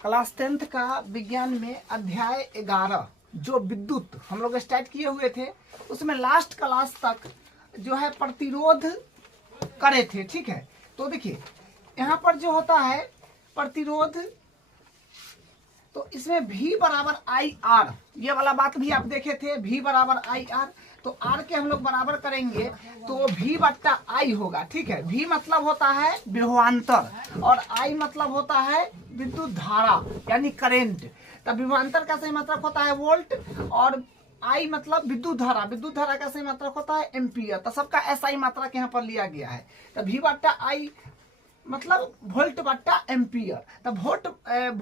Class 10th का विज्ञान में अध्याय 11 जो विद्युत हम लोग स्टार्ट किए हुए थे, उसमें लास्ट क्लास तक जो है प्रतिरोध करे थे। ठीक है, तो देखिए यहाँ पर जो होता है प्रतिरोध, तो इसमें V बराबर आई आर, ये वाला बात भी आप देखे थे। V बराबर आई आर, तो R के हम लोग बराबर करेंगे तो V बट्टा I होगा। ठीक है, V मतलब होता है विभवांतर और I मतलब होता है विद्युत धारा यानी करेंट। तब विभवांतर का सही मात्रक होता है वोल्ट और I मतलब विद्युत धारा, विद्युत धारा का सही मात्रक होता है एम्पियर। तो सबका SI मात्रक यहाँ पर लिया गया है। तो V बट्टा I मतलब वोल्ट बट्टा एम्पियर। तब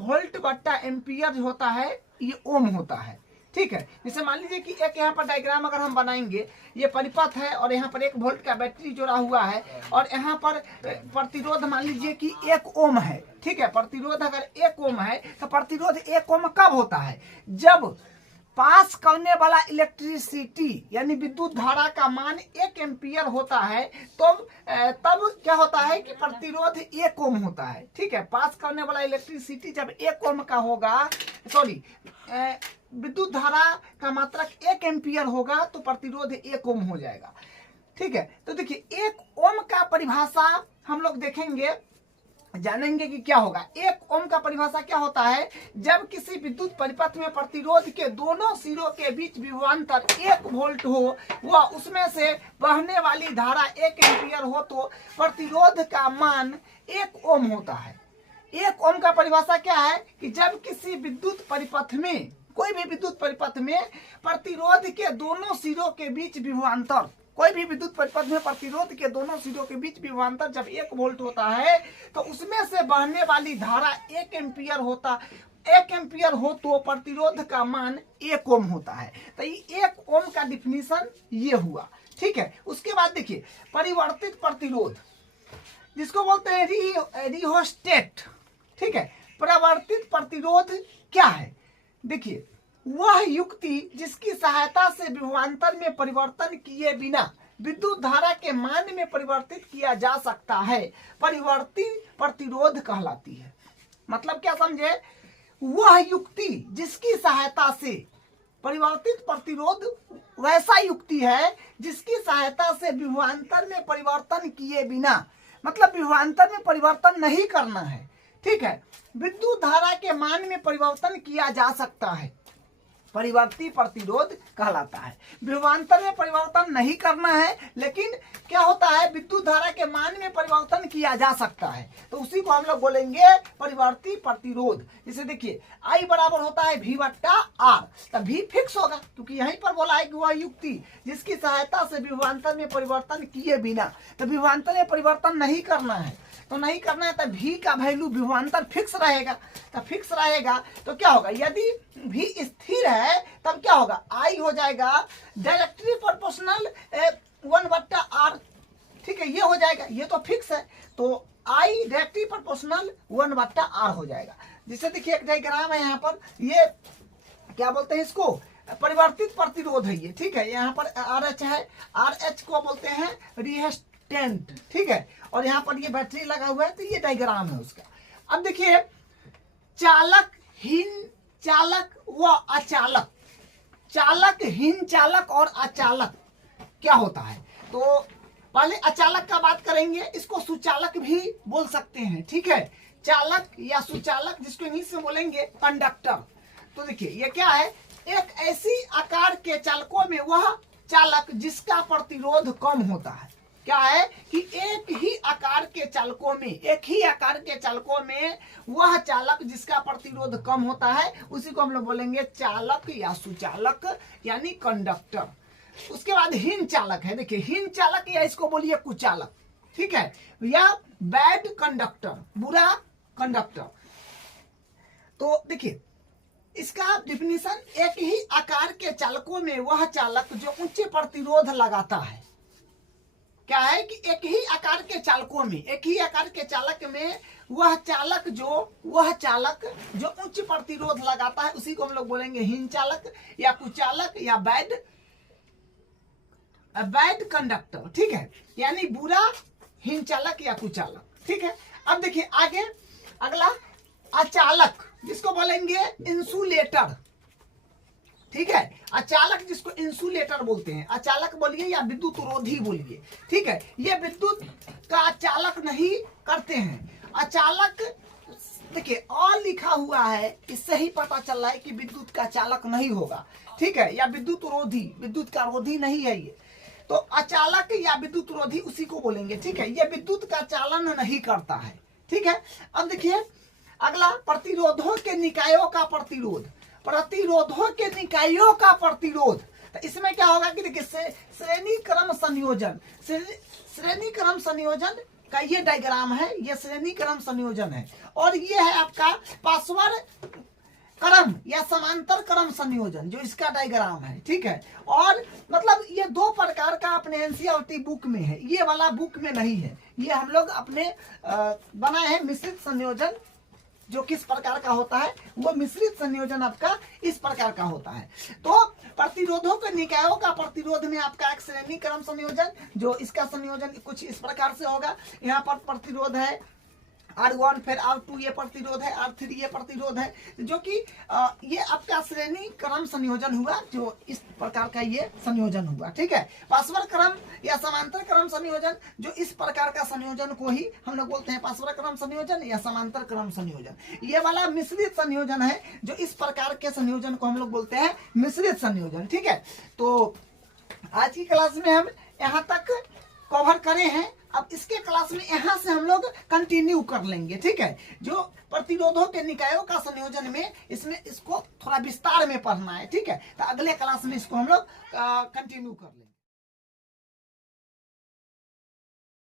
वोल्ट बट्टा एम्पियर जो होता है ये ओम होता है। ठीक है, जैसे मान लीजिए कि एक यहाँ पर डायग्राम अगर हम बनाएंगे, ये परिपथ है और यहाँ पर 1 वोल्ट का बैटरी जोड़ा हुआ है और यहाँ पर प्रतिरोध मान लीजिए कि 1 ओम है। ठीक है, प्रतिरोध अगर 1 ओम है तो प्रतिरोध 1 ओम कब होता है? जब पास करने वाला इलेक्ट्रिसिटी यानी विद्युत धारा का मान 1 एम्पियर होता है तो तब क्या होता है कि प्रतिरोध 1 ओम होता है। ठीक है, पास करने वाला इलेक्ट्रिसिटी जब 1 ओम का होगा, सॉरी विद्युत धारा का मात्रक 1 एम्पियर होगा तो प्रतिरोध 1 ओम हो जाएगा। ठीक है, तो देखिए 1 ओम का परिभाषा हम लोग देखेंगे, जानेंगे कि क्या होगा। 1 ओम का परिभाषा क्या होता है? जब किसी विद्युत परिपथ में प्रतिरोध के दोनों सिरों के बीच विभवांतर 1 वोल्ट हो व उसमें से बहने वाली धारा 1 एम्पियर हो तो प्रतिरोध का मान 1 ओम होता है। 1 ओम का परिभाषा क्या है कि जब किसी विद्युत परिपथ में, कोई भी विद्युत परिपथ में प्रतिरोध के दोनों सिरों के बीच विभवांतर, कोई भी विद्युत परिपथ में प्रतिरोध के दोनों सिरों के बीच विभवांतर जब 1 वोल्ट होता है तो उसमें से बहने वाली धारा 1 एम्पियर होता, 1 एम्पियर हो तो प्रतिरोध का मान 1 ओम होता है। तो ये 1 ओम का डिफिनीशन ये हुआ। ठीक है, उसके बाद देखिए परिवर्तित प्रतिरोध जिसको बोलते हैं रिहोस्टेट। ठीक है, परिवर्तित प्रतिरोध क्या है? देखिए वह युक्ति जिसकी सहायता से विभवांतर में परिवर्तन किए बिना विद्युत धारा के मान में परिवर्तित किया जा सकता है, परिवर्तित प्रतिरोध कहलाती है। मतलब क्या समझे? वह युक्ति जिसकी सहायता से परिवर्तित प्रतिरोध वैसा युक्ति है जिसकी सहायता से विभवांतर में परिवर्तन किए बिना, मतलब विभवांतर में परिवर्तन नहीं करना है, ठीक है, विद्युत धारा के मान में परिवर्तन किया जा सकता है, परिवर्ती प्रतिरोध कहलाता है। विभवांतर में परिवर्तन नहीं करना है लेकिन क्या होता है, विद्युत धारा के मान में परिवर्तन किया जा सकता है, तो उसी को हम लोग बोलेंगे परिवर्ती प्रतिरोध। जैसे देखिए I बराबर होता है V बट्टा R, तब V फिक्स होगा क्योंकि यहीं पर बोला है कि वह युक्ति जिसकी सहायता से विभवांतर में परिवर्तन किए बिना, तो विभवांतर में परिवर्तन नहीं करना है, तो नहीं करना है, तो V का वैल्यू विभवांतर फिक्स रहेगा। तो फिक्स रहेगा तो क्या होगा, यदि V स्थिर है तब क्या होगा, I हो जाएगा डायरेक्टली प्रोपोर्शनल 1 बट्टा R। ठीक है, ये हो जाएगा, ये तो फिक्स है, तो I डायरेक्टली प्रोपोर्शनल 1 बट्टा R हो जाएगा। जिससे देखिए एक डायग्राम है यहाँ पर, ये क्या बोलते हैं इसको, परिवर्तित प्रतिरोध है ये। ठीक है, यहाँ पर RH है, RH को बोलते हैं रिहेस्टेंट। ठीक है, और यहाँ पर ये बैटरी लगा हुआ है, तो ये डायग्राम है उसका। अब देखिए चालक, हीन चालक व अचालक, चालक, हीन चालक और अचालक क्या होता है? तो पहले अचालक का बात करेंगे, इसको सुचालक भी बोल सकते हैं। ठीक है, चालक या सुचालक जिसको इंग्लिश में बोलेंगे कंडक्टर। तो देखिए ये क्या है, एक ऐसी आकार के चालकों में वह चालक जिसका प्रतिरोध कम होता है। क्या है कि एक ही आकार के चालकों में, एक ही आकार के चालकों में वह चालक जिसका प्रतिरोध कम होता है, उसी को हम लोग बोलेंगे चालक या सुचालक यानी कंडक्टर। उसके बाद हीन चालक है, देखिए हीन चालक या इसको बोलिए कुचालक। ठीक है, या बैड कंडक्टर, बुरा कंडक्टर। तो देखिए इसका डिफिनीशन, एक ही आकार के चालकों में वह चालक जो उच्च प्रतिरोध लगाता है। क्या है कि एक ही आकार के चालकों में, एक ही आकार के चालक में वह चालक जो उच्च प्रतिरोध लगाता है, उसी को हम लोग बोलेंगे हीन चालक या कुचालक या बैड कंडक्टर। ठीक है, यानी बुरा हीन चालक या कुचालक। ठीक है, अब देखिए आगे अगला अचालक जिसको बोलेंगे इंसुलेटर, ठीक है। अचालक जिसको इंसुलेटर बोलते हैं, अचालक बोलिए या विद्युत रोधी बोलिए, ठीक है। ये विद्युत का अचालक नहीं करते हैं। अचालक देखिए और लिखा हुआ है, इससे ही पता चल रहा है कि विद्युत का चालक नहीं होगा, ठीक है, या विद्युत रोधी, विद्युत का रोधी नहीं है ये। तो अचालक या विद्युत रोधी उसी को बोलेंगे, ठीक है। ये विद्युत का चालन नहीं करता है, ठीक है। अब देखिए अगला, प्रतिरोधों के निकायों का प्रतिरोध, प्रतिरोधों के निकायों का प्रतिरोध। तो इसमें क्या होगा कि देखिए श्रेणी क्रम संयोजन, श्रेणी क्रम संयोजन का ये डायग्राम है, ये श्रेणी क्रम संयोजन है, और ये है आपका पार्श्वर क्रम या समांतर क्रम संयोजन, जो इसका डायग्राम है, ठीक है। और मतलब ये दो प्रकार का अपने एनसीईआरटी बुक में है, ये वाला बुक में नहीं है। ये हम लोग अपने बनाए हैं मिश्रित संयोजन, जो किस प्रकार का होता है, वो मिश्रित संयोजन आपका इस प्रकार का होता है। तो प्रतिरोधों के निकायों का प्रतिरोध में आपका एक श्रेणी क्रम संयोजन, जो इसका संयोजन कुछ इस प्रकार से होगा। यहाँ पर प्रतिरोध है R1, फिर R2 ये प्रतिरोध है, R3 ये प्रतिरोध है, जो कि ये आपका श्रेणी क्रम संयोजन हुआ, जो इस प्रकार का ये संयोजन हुआ, ठीक है। पार्श्वर क्रम या समांतर क्रम संयोजन, जो इस प्रकार का संयोजन को ही हम लोग बोलते हैं पार्श्वर क्रम संयोजन या समांतर क्रम संयोजन। ये वाला मिश्रित संयोजन है, जो इस प्रकार के संयोजन को हम लोग बोलते हैं मिश्रित संयोजन, ठीक है। तो आज की क्लास में हम यहाँ तक कवर करे हैं। अब इसके क्लास में यहाँ से हम लोग कंटिन्यू कर लेंगे, ठीक है। जो प्रतिरोधों के निकायों का संयोजन में इसमें इसको थोड़ा विस्तार में पढ़ना है, ठीक है। तो अगले क्लास में इसको हम लोग कंटिन्यू कर लेंगे।